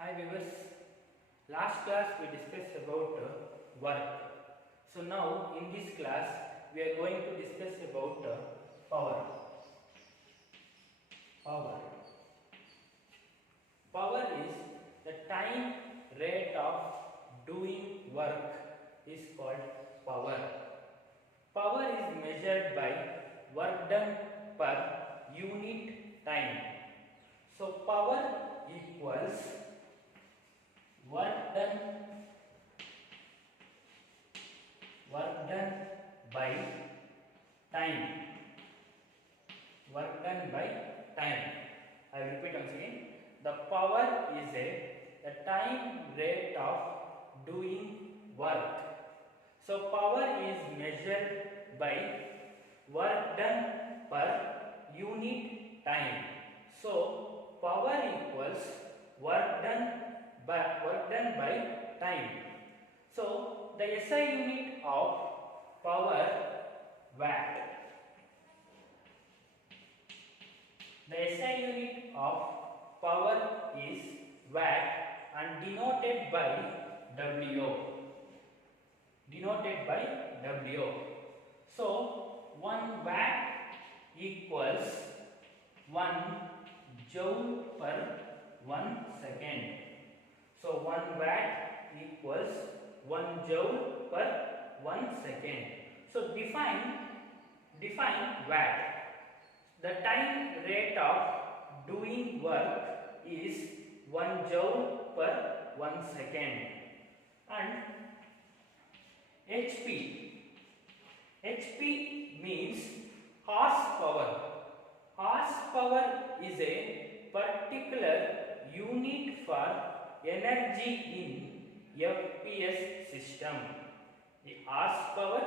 Hi viewers, last class we discussed about work. So now in this class we are going to discuss about power. Power. Power is the time rate of doing work is called power. Power is measured by work done per unit time. So power equals work done by time. Work done by time. I will repeat once again. The power is the time rate of doing work. So power is measured by work done per unit time. So power equals work done by time. So the SI unit of power watt. The SI unit of power is watt and denoted by W. Denoted by W. So 1 watt equals 1 joule per 1 second. So 1 watt equals 1 joule per 1 second. So define watt. The time rate of doing work is 1 joule per 1 second. And HP. HP means horsepower. Horsepower is a particular unit for energy in FPS system. The horsepower,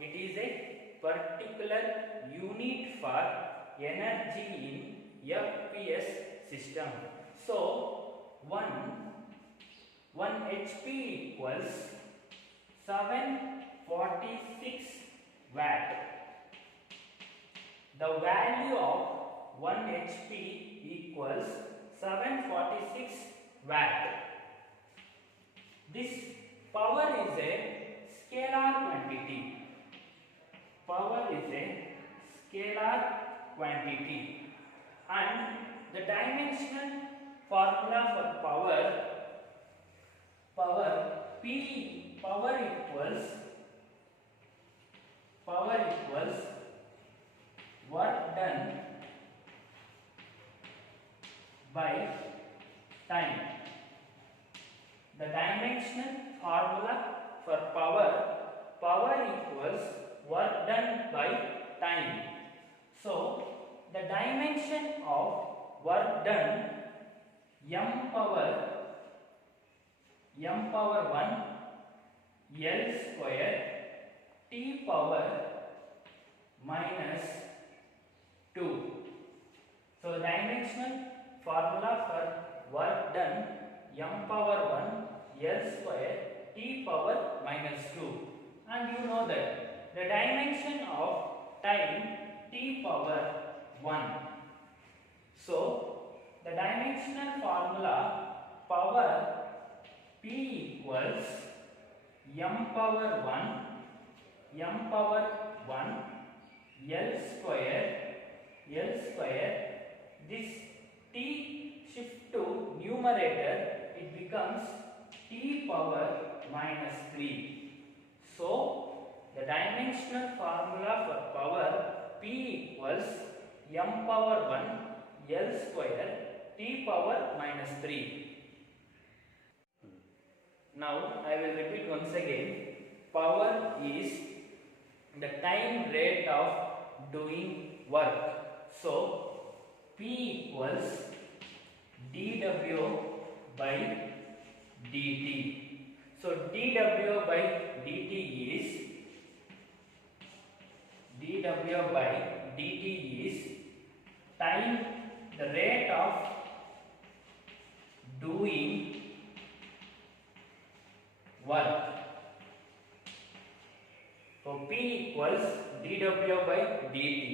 it is a particular unit for energy in FPS system. So 1 HP equals 746 watt. The value of 1 HP equals 746 watt. This power is a scalar quantity. Power is a scalar quantity. And the dimensional formula for power P power equals work done by time. The dimensional formula for power equals work done by time. So the dimension of work done m power 1 L square T power minus 2. So dimensional formula for work done m power 1 L square T power minus 2. And you know that the dimension of time T power 1. So the dimensional formula power P equals m power 1 L square this T shift to numerator, it becomes T power minus 3. So the dimensional formula for power P equals m power 1 L square T power minus 3. Now I will repeat once again. Power is the time rate of doing work. So P equals dW by dt. So dW by dt is time, the rate of doing work. So P equals dW by dt.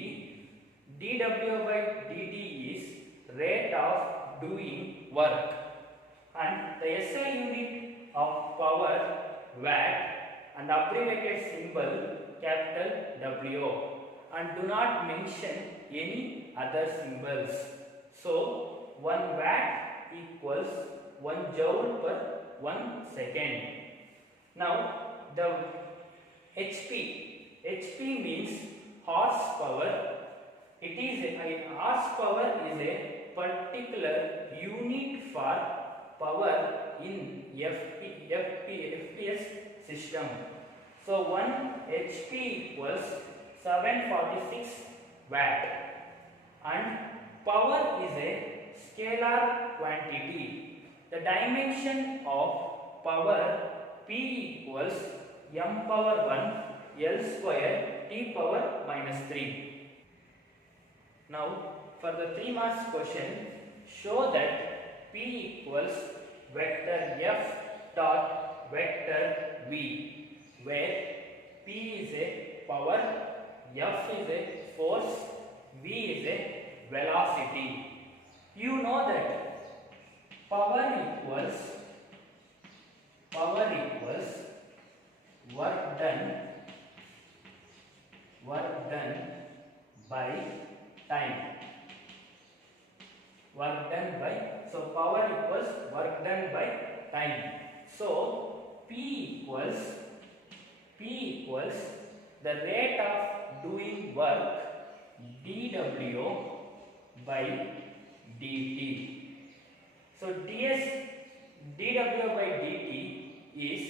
dW by dt is rate of doing work. and the SI unit of power watt and abbreviated symbol capital W, and do not mention any other symbols. So 1 watt equals 1 joule per 1 second. Now the HP means horsepower. It is a horsepower is a particular unit for power in FPS system. So 1 HP equals 746 watt, and power is a scalar quantity. The dimension of power P equals m power 1 L square T power minus 3. Now for the 3 marks question, show that P equals vector F dot vector V, where P is a power, F is a force, V is a velocity. You know that power equals work done by time. So power equals work done by time. So P equals the rate of doing work dW by dt. So dW by dt is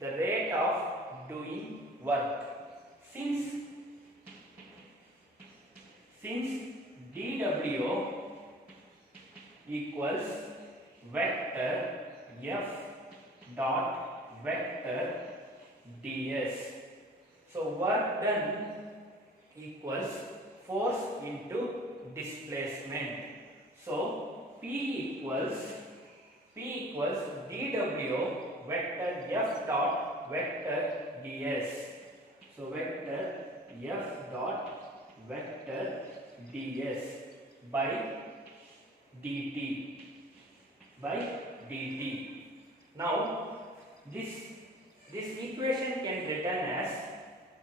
the rate of doing work. Since dW equals vector F dot vector ds, so work done equals force into displacement. So P equals dW vector F dot vector ds. So vector F dot vector ds by dt. Now this equation can be written as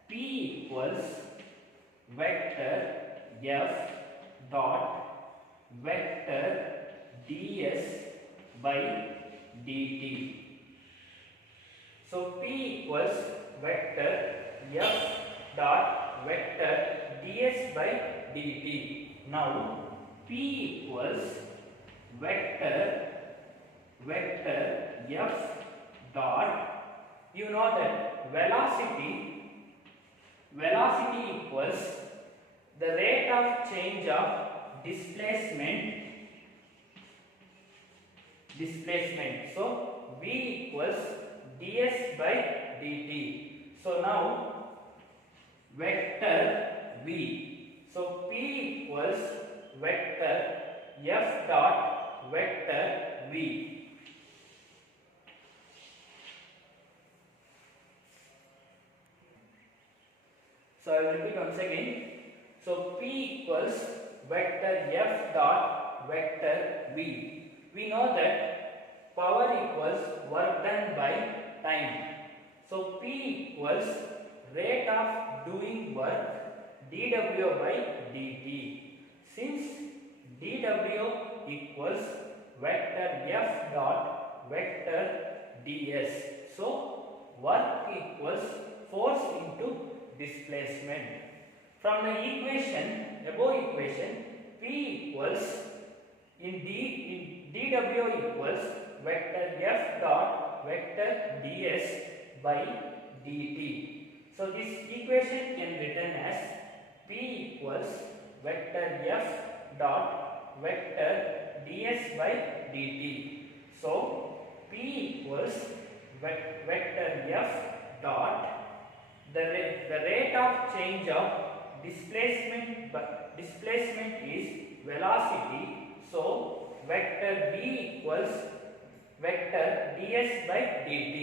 P equals vector F dot vector ds by dt. So P equals vector F dot vector ds by dt. Now P equals vector F dot, you know that velocity equals the rate of change of displacement. So V equals ds by dt. So now vector V. So P equals vector F dot vector V. So I will repeat once again. So P equals vector F dot vector V. We know that power equals work done by time. So P equals rate of doing work dW by dt. Since dW equals vector F dot vector ds, so work equals force into displacement. From the above equation, P equals dW equals vector F dot vector ds by dt. So this equation can be written as P equals vector F dot vector ds by dt. So P equals vector F dot the rate of change of displacement is velocity. So vector V equals vector ds by dt.